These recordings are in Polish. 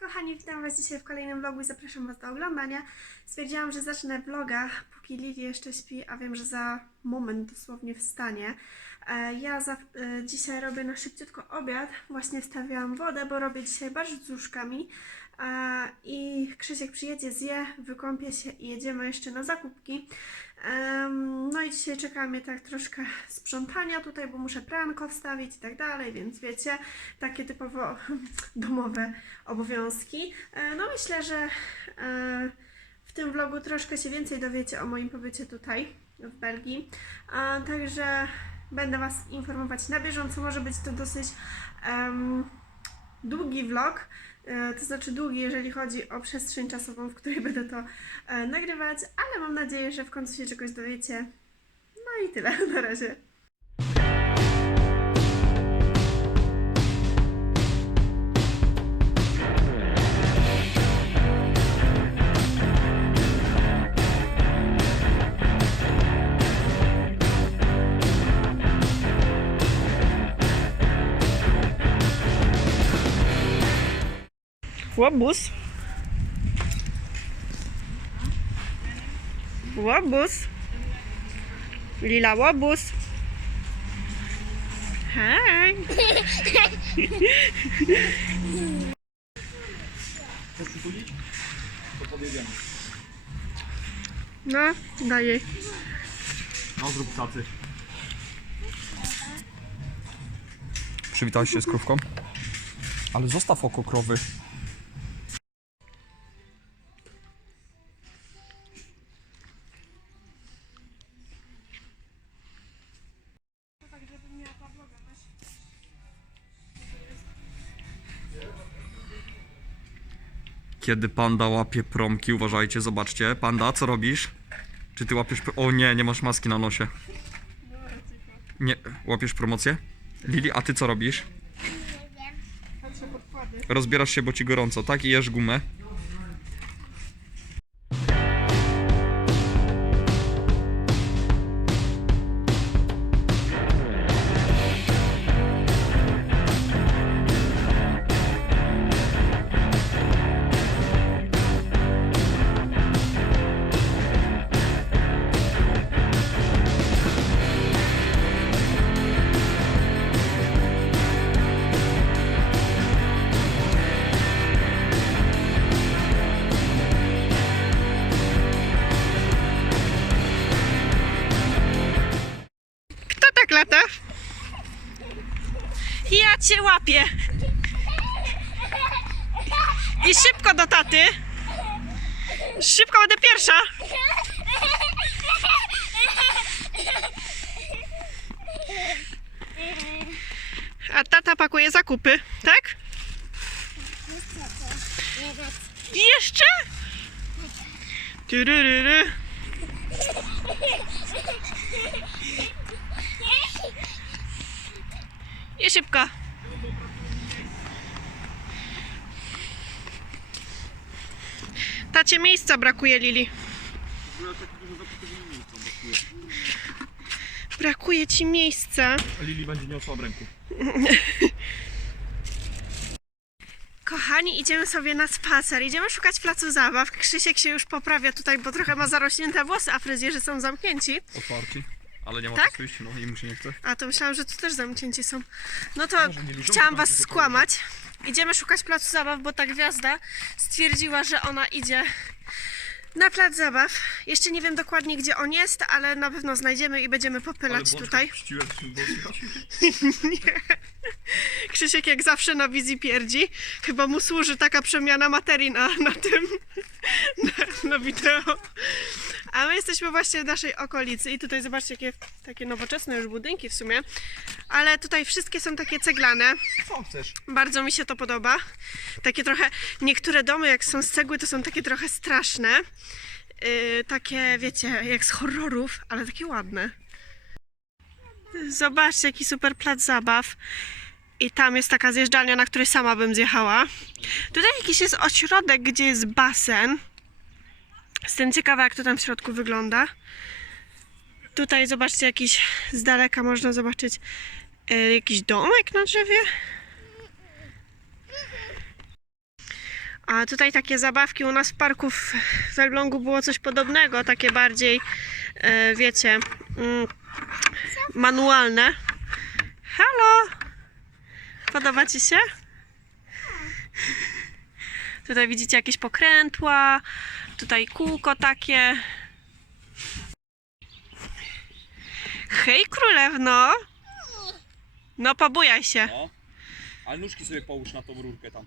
kochani, witam Was dzisiaj w kolejnym vlogu i zapraszam Was do oglądania. Stwierdziłam, że zacznę vloga, póki Lili jeszcze śpi, a wiem, że za moment dosłownie wstanie. E, Ja za, e, dzisiaj robię na szybciutko obiad. Właśnie stawiałam wodę, bo robię dzisiaj barszcz z łóżkami. E, I Krzysiek przyjedzie, zje, wykąpie się i jedziemy jeszcze na zakupki. No i dzisiaj czeka mnie tak troszkę sprzątania tutaj, bo muszę pranko wstawić i tak dalej, więc wiecie, takie typowo domowe obowiązki. E, No myślę, że e, w tym vlogu troszkę się więcej dowiecie o moim pobycie tutaj w Belgii. Także będę Was informować na bieżąco. Może być to dosyć em, długi vlog. E, To znaczy długi, jeżeli chodzi o przestrzeń czasową, w której będę to e, nagrywać, ale mam nadzieję, że w końcu się czegoś dowiecie. No i tyle na razie. Łobuz. Łobuz. Lila łobuz. Hej. Chcesz przytulić? To podjedziemy. No, daję. No zrób tacy. Przywitałeś się z krówką? Ale zostaw oko krowy. Kiedy panda łapie promki, uważajcie, zobaczcie. Panda, co robisz? Czy ty łapiesz... pro- O nie, nie masz maski na nosie. Nie, łapiesz promocję? Lili, a ty co robisz? Rozbierasz się, bo ci gorąco, tak? I jesz gumę. Cię łapię. I szybko do taty. Szybko będę pierwsza. A tata pakuje zakupy, tak? I jeszcze? Tyryryry. Tacie miejsca brakuje, Lili. Brakuje ci miejsca. Lili będzie niosła w ręku. Kochani, idziemy sobie na spacer. Idziemy szukać placu zabaw. Krzysiek się już poprawia tutaj, bo trochę ma zarośnięte włosy, a fryzjerzy są zamknięci. Otwarci. Ale nie ma Tak? iść, no i mu się nie chce. A to myślałam, że tu też zamknięci są. No to chciałam was skłamać. Idziemy szukać placu zabaw, bo ta gwiazda stwierdziła, że ona idzie na plac zabaw. Jeszcze nie wiem dokładnie, gdzie on jest, ale na pewno znajdziemy i będziemy popylać tutaj. Nie. Krzysiek jak zawsze na wizji pierdzi. Chyba mu służy taka przemiana materii na, na tym, na, na wideo. A my jesteśmy właśnie w naszej okolicy i tutaj zobaczcie jakie takie nowoczesne już budynki w sumie. Ale tutaj wszystkie są takie ceglane. Co chcesz? Bardzo mi się to podoba. Takie trochę, niektóre domy jak są z cegły to są takie trochę straszne. Yy, takie wiecie, jak z horrorów, ale takie ładne. Zobaczcie, jaki super plac zabaw. I tam jest taka zjeżdżalnia, na której sama bym zjechała. Tutaj jakiś jest ośrodek, gdzie jest basen. Jestem ciekawa, jak to tam w środku wygląda. Tutaj zobaczcie, jakiś z daleka można zobaczyć e, jakiś domek na drzewie. A tutaj takie zabawki u nas w parku w Elblągu było coś podobnego, takie bardziej, e, wiecie, mm, manualne. Halo! Podoba Ci się? Tutaj widzicie jakieś pokrętła, tutaj kółko takie. Hej królewno! No pobujaj się. No. Ale nóżki sobie połóż na tą rurkę tam.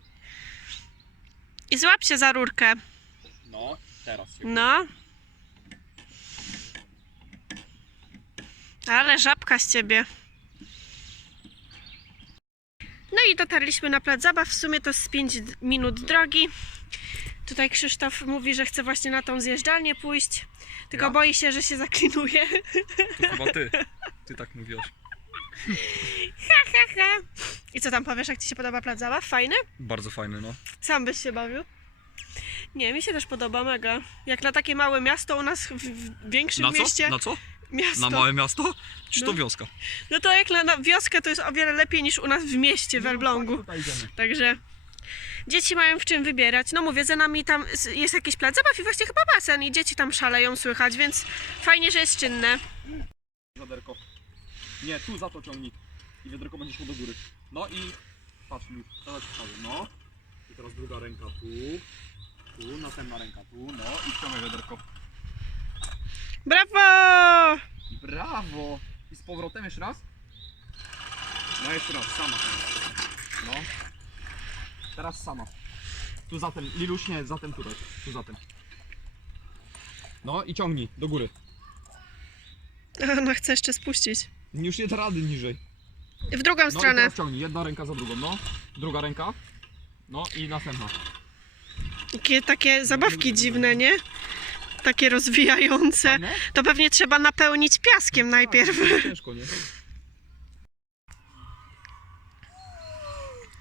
I złap się za rurkę. No, teraz się. No. Ale żabka z ciebie. No i dotarliśmy na plac zabaw. W sumie to z 5 minut drogi. Tutaj Krzysztof mówi, że chce właśnie na tą zjeżdżalnię pójść. Tylko Ja? boi się, że się zaklinuje. To chyba ty. Ty tak mówiłaś. I co tam powiesz, jak ci się podoba plac zabaw? Fajny? Bardzo fajny, no. Sam byś się bawił? Nie, mi się też podoba mega. Jak na takie małe miasto u nas w, w większym Na co? mieście. Na co? Miasto. Na małe miasto? Czy No. to wioska? No to jak na, na wioskę to jest o wiele lepiej niż u nas w mieście, w Elblągu. Tutaj idziemy. Także dzieci mają w czym wybierać. No mówię, za nami tam jest jakiś plac zabaw i właśnie chyba basen i dzieci tam szaleją słychać, więc fajnie, że jest czynne. Wiaderko. Nie, tu za to ciągnij. I wiaderko będzie szło do góry. No i patrz mi, teraz pokażę, no. I teraz druga ręka tu. Tu, następna ręka tu, no i ściągaj wiaderko. Brawo! Brawo! I z powrotem jeszcze raz. No jeszcze raz, sama. No. Teraz sama. Tu za ten, Liluś nie, za ten tutaj. Tu za ten. No i ciągnij, do góry. Ona chce jeszcze spuścić. Już nie da rady niżej. W drugą No i stronę. teraz ciągnij, jedna ręka za drugą, no. Druga ręka. No i następna. Takie, takie zabawki dziwne, nie? Takie rozwijające. Fajne? To pewnie trzeba napełnić piaskiem najpierw. Tak, ciężko, nie?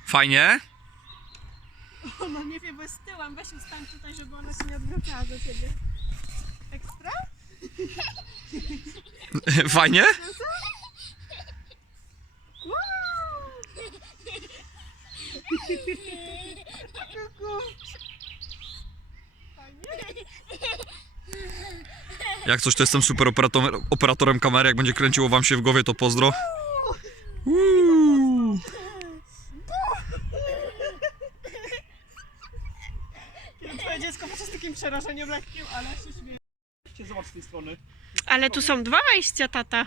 Fajnie? Ona nie wie, bo jest tyłem. Weź ustań tutaj, żeby ona się nie odwracała do ciebie. Ekstra? Fajnie? Jak coś, to jestem super operatorem, operatorem kamery. Jak będzie kręciło wam się w głowie, to pozdro. Uuu. Przerażeniem lekkim, ale się. Chodźcie, Zobacz z tej strony. Ale tu są dwa wejścia, tata.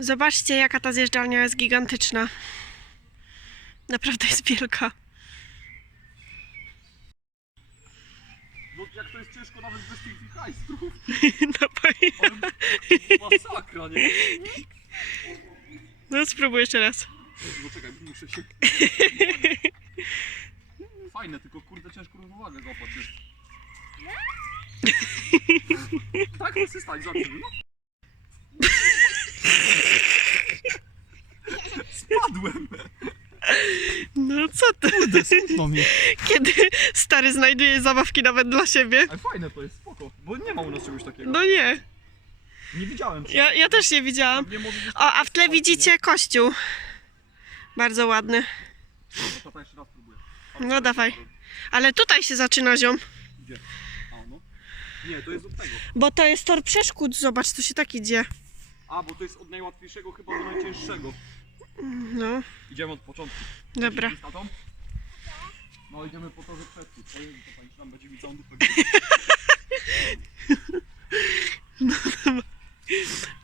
Zobaczcie, jaka ta zjeżdżalnia jest gigantyczna. Naprawdę jest wielka. No jak to jest ciężko nawet bez tych hajstrów. No, powiem- Masakra, nie? no spróbuj jeszcze raz. No czekaj, muszę się... Fajne, tylko kurde ciężko równowagę złapać jest. Tak, jest stać, zacznij, no. Spadłem! No co ty? Kurde, smutno mi. Kiedy stary znajduje zabawki nawet dla siebie? Ale fajne to jest, spoko. Bo nie ma u nas czegoś takiego. No nie. Nie widziałem. Ja, ja też nie widziałam. Nie może być O, a w tle widzicie kościół. Bardzo ładny. No, tata jeszcze raz próbuję. No dawaj. Ale tutaj się zaczyna ziom. Gdzie? A, no. Nie, to jest od tego. Bo to jest tor przeszkód. Zobacz, tu się tak idzie. A, bo to jest od najłatwiejszego chyba do najcięższego. No, Idziemy od początku. dobra. Idziesz z tatą? No idziemy po torze przeszkód. To to pani tam będzie mi całą dupę.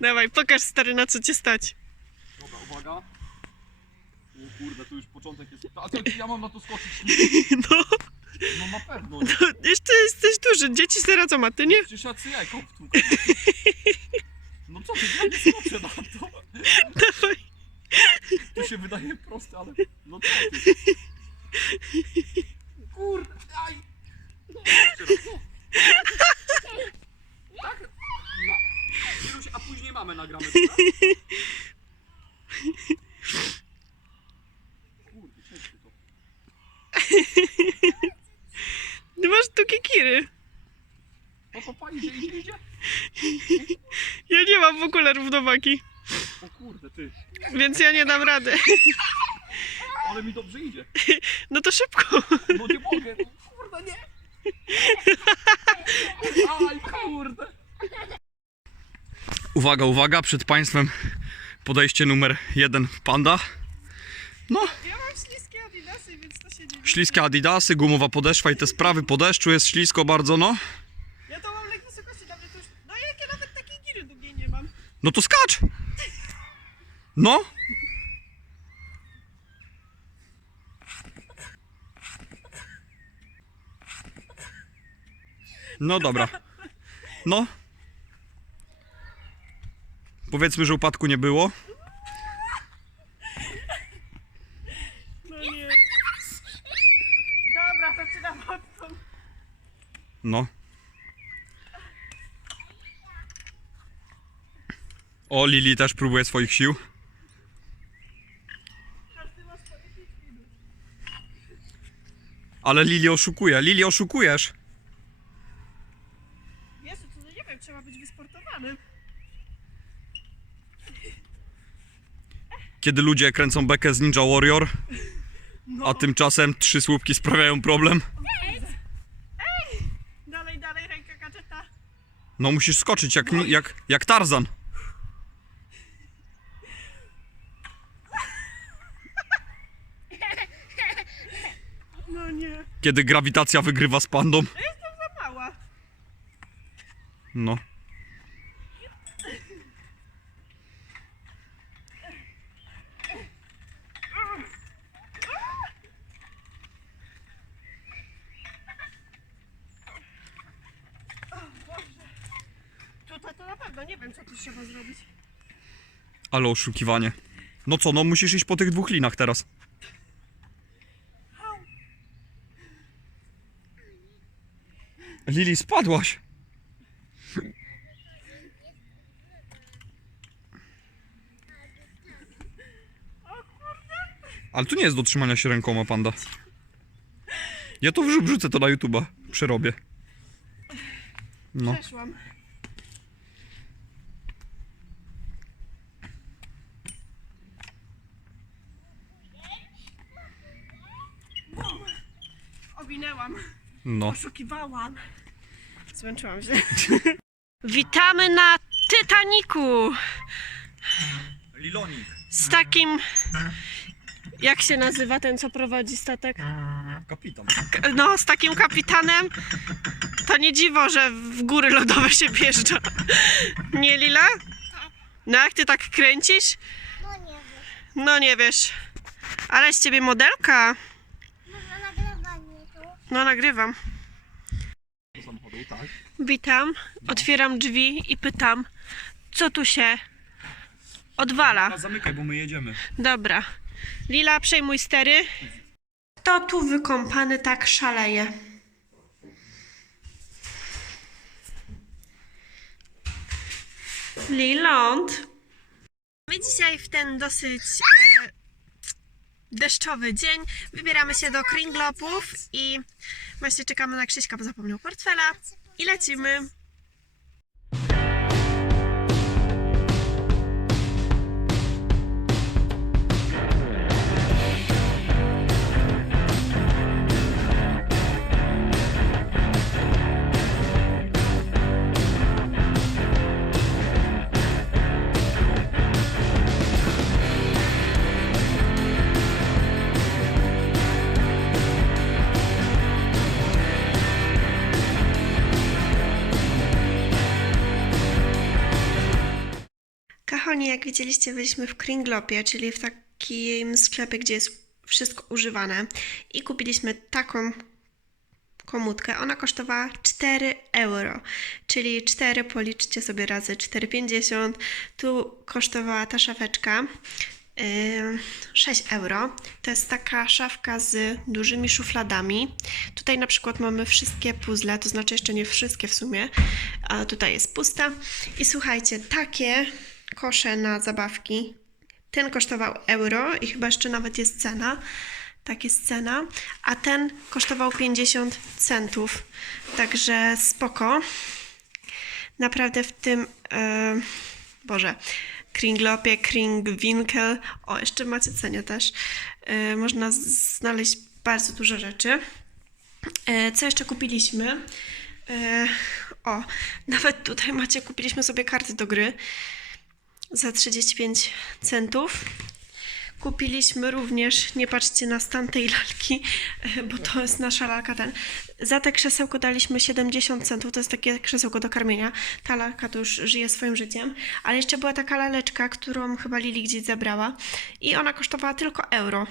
Dawaj, pokaż stary na co cię stać. Dobra, uwaga. Kurde, tu już początek jest. A co, ja mam na to skoczyć? No, No na pewno. to jeszcze jesteś duży. Dzieci sobie radzą, a ty nie? Przecież ja wtłukam. No co ty, ja nie skoczę na to. Dawaj. To się wydaje proste, ale... No co ty? Kurde, aj! Jeszcze raz. Tak? No. Już, A później mamy nagramy, dobra? Kurde, ciężko to. Ty masz tu kikiry. No to pani, że idzie, idzie? Ja nie mam w ogóle równowagi. O kurde, ty. Więc ja nie dam rady. Ale mi dobrze idzie. No to szybko. No nie mogę. No, kurde, nie. Aj, kurde. Uwaga, uwaga, przed Państwem podejście numer jeden Panda. No, Ja mam śliskie adidasy, więc to się dzieje. Śliskie adidasy, gumowa podeszwa i te sprawy po deszczu jest ślisko bardzo, no. Ja to mam lek wysokości, nawet już... No jak ja nawet takiej giry długiej nie mam. No to skacz! No! No dobra. No. Powiedzmy, że upadku nie było. No nie. Dobra, to ci dam odtąd. No. O, Lili też próbuje swoich sił. Ale Lili oszukuje. Lili oszukujesz. Jezu, to no nie wiem, trzeba być wysportowany. Kiedy ludzie kręcą bekę z Ninja Warrior, No. a tymczasem trzy słupki sprawiają problem dalej, ręka gadżeta. No musisz skoczyć jak, jak, jak Tarzan. No nie. Kiedy grawitacja wygrywa z pandą. Ja jestem za mała. No. Tutaj to na pewno nie wiem, co tu trzeba zrobić. Ale oszukiwanie. No co, no musisz iść po tych dwóch linach teraz. Lili, spadłaś. Ale tu nie jest do trzymania się rękoma, panda. Ja to wrzu- wrzucę to na YouTube'a. Przerobię. No. Przeszłam. Owinęłam. No. Poszukiwałam. Zmęczyłam się. Witamy na Titaniku Lilonik. z takim... Jak się nazywa ten, co prowadzi statek? Kapitan. K- No, z takim kapitanem. To nie dziwo, że w góry lodowe się wjeżdża. Nie, Lila? No, jak ty tak kręcisz? No nie. No, nie wiesz. Ale z ciebie modelka. No, nagrywam. Samochodu, tak. Witam, otwieram drzwi i pytam, co tu się odwala. zamykaj, bo my jedziemy. Dobra. Lila, przejmuj stery. Kto tu wykąpany tak szaleje? Lilond. My dzisiaj w ten dosyć e, deszczowy dzień wybieramy się do Kringlopów i właśnie czekamy na Krzyśka, bo zapomniał portfela i lecimy. Jak widzieliście, byliśmy w Kringlopie, czyli w takim sklepie, gdzie jest wszystko używane i kupiliśmy taką komutkę. Ona kosztowała 4 euro, czyli 4 policzcie sobie razy 4,50. Tu kosztowała ta szafeczka yy, 6 euro. To jest taka szafka z dużymi szufladami. Tutaj na przykład mamy wszystkie puzzle, to znaczy jeszcze nie wszystkie w sumie, a tutaj jest pusta. I słuchajcie, takie kosze na zabawki. Ten kosztował euro i chyba jeszcze nawet jest cena. Tak jest cena. A ten kosztował 50 centów. Także spoko. Naprawdę w tym. e, Boże. Kringlopie, Kringwinkel. O, jeszcze macie cenie też. E, można znaleźć bardzo dużo rzeczy. E, co jeszcze kupiliśmy? E, o, nawet tutaj macie, kupiliśmy sobie karty do gry za 35 centów. Kupiliśmy również, nie patrzcie na stan tej lalki, e, bo to jest nasza lalka ten. Za te krzesełko daliśmy 70 centów, to jest takie krzesełko do karmienia. Ta lalka to już żyje swoim życiem. Ale jeszcze była taka laleczka, którą chyba Lili gdzieś zabrała i ona kosztowała tylko euro.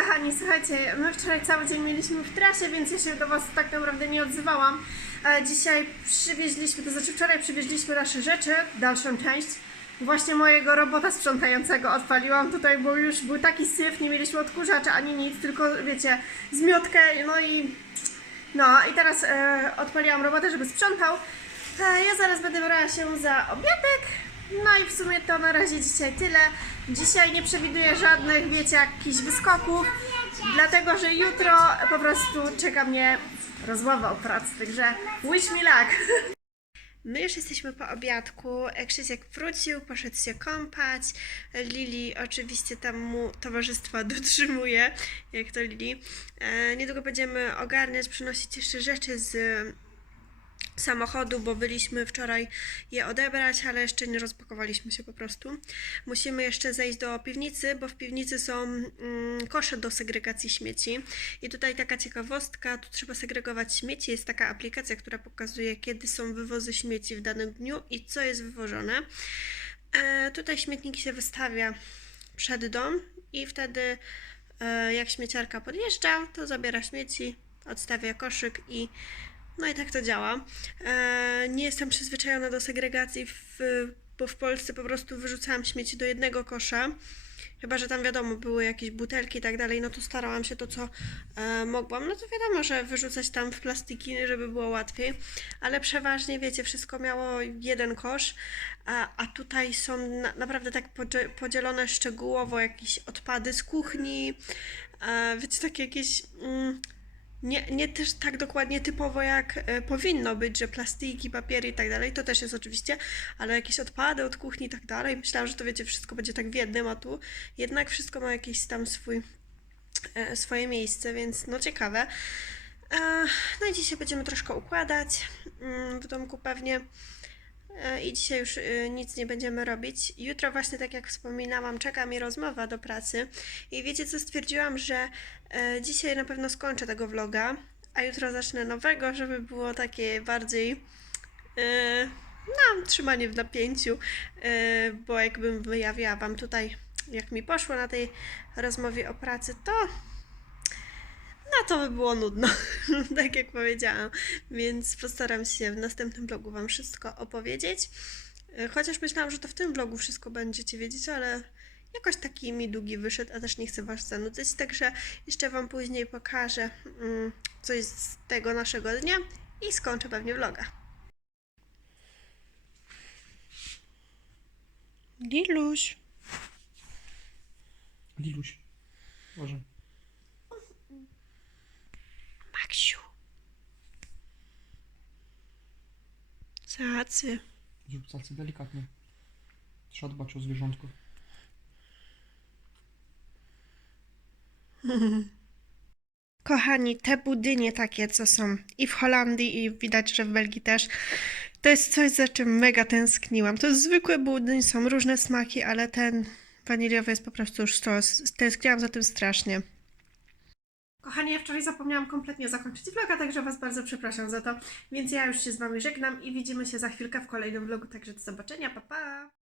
Kochani, słuchajcie, my wczoraj cały dzień mieliśmy w trasie, więc ja się do Was tak naprawdę nie odzywałam. E, dzisiaj przywieźliśmy, to znaczy wczoraj przywieźliśmy nasze rzeczy, dalszą część. Właśnie mojego robota sprzątającego odpaliłam tutaj, bo już był taki syf, nie mieliśmy odkurzacza ani nic, tylko wiecie, zmiotkę, no i no i teraz e, odpaliłam robotę, żeby sprzątał. E, ja zaraz będę brała się za obiadek. No i w sumie to na razie dzisiaj tyle. Dzisiaj nie przewiduję żadnych, wiecie, jakichś wyskoków, dlatego że jutro po prostu czeka mnie rozmowa o pracy, także wish me luck. My już jesteśmy po obiadku. Krzysiek wrócił, poszedł się kąpać. Lili oczywiście tam mu towarzystwa dotrzymuje, jak to Lili. E, niedługo będziemy ogarniać, przynosić jeszcze rzeczy z samochodu, bo byliśmy wczoraj je odebrać, ale jeszcze nie rozpakowaliśmy się po prostu. Musimy jeszcze zejść do piwnicy, bo w piwnicy są mm, kosze do segregacji śmieci. I tutaj taka ciekawostka, tu trzeba segregować śmieci. Jest taka aplikacja, która pokazuje, kiedy są wywozy śmieci w danym dniu i co jest wywożone. E, tutaj śmietniki się wystawia przed dom i wtedy e, jak śmieciarka podjeżdża, to zabiera śmieci, odstawia koszyk i no i tak to działa. E, nie jestem przyzwyczajona do segregacji, w, bo w Polsce po prostu wyrzucałam śmieci do jednego kosza. Chyba, że tam wiadomo, były jakieś butelki i tak dalej, no to starałam się to, co e, mogłam. No to wiadomo, że wyrzucać tam w plastiki, żeby było łatwiej, ale przeważnie, wiecie, wszystko miało jeden kosz, a, a tutaj są na, naprawdę tak podzie- podzielone szczegółowo jakieś odpady z kuchni, e, wiecie, takie jakieś. Mm, nie, nie też tak dokładnie typowo jak e, powinno być, że plastiki, papiery i tak dalej, to też jest oczywiście, ale jakieś odpady od kuchni i tak dalej. Myślałam, że to wiecie, wszystko będzie tak w jednym, a tu jednak wszystko ma jakiś tam swój, e, swoje miejsce, więc no ciekawe. E, no i dzisiaj będziemy troszkę układać mm, w domku pewnie. E, I dzisiaj już y, nic nie będziemy robić. Jutro właśnie, tak jak wspominałam, czeka mnie rozmowa do pracy. I wiecie co, stwierdziłam, że e, dzisiaj na pewno skończę tego vloga, a jutro zacznę nowego, żeby było takie bardziej e, no, trzymanie w napięciu, e, bo jakbym wyjawiała Wam tutaj, jak mi poszło na tej rozmowie o pracy, to no to by było nudno, tak jak powiedziałam. Więc postaram się w następnym vlogu Wam wszystko opowiedzieć. E, Chociaż myślałam, że to w tym vlogu wszystko będziecie wiedzieć, ale jakoś taki mi długi wyszedł, a też nie chcę Was zanudzać. Także jeszcze Wam później pokażę mm, coś z tego naszego dnia i skończę pewnie vloga. Liluś. Liluś, uważaj. Maksiu. Cacy. Zrób cacy delikatnie. Trzeba dbać o zwierzątko. Kochani, te budynie takie, co są i w Holandii, i widać, że w Belgii też, to jest coś, za czym mega tęskniłam. To jest zwykły budyń, są różne smaki, ale ten waniliowy jest po prostu już stos. Tęskniłam za tym strasznie. Kochani, ja wczoraj zapomniałam kompletnie zakończyć vloga, także Was bardzo przepraszam za to. Więc ja już się z Wami żegnam i widzimy się za chwilkę w kolejnym vlogu, także do zobaczenia, pa pa!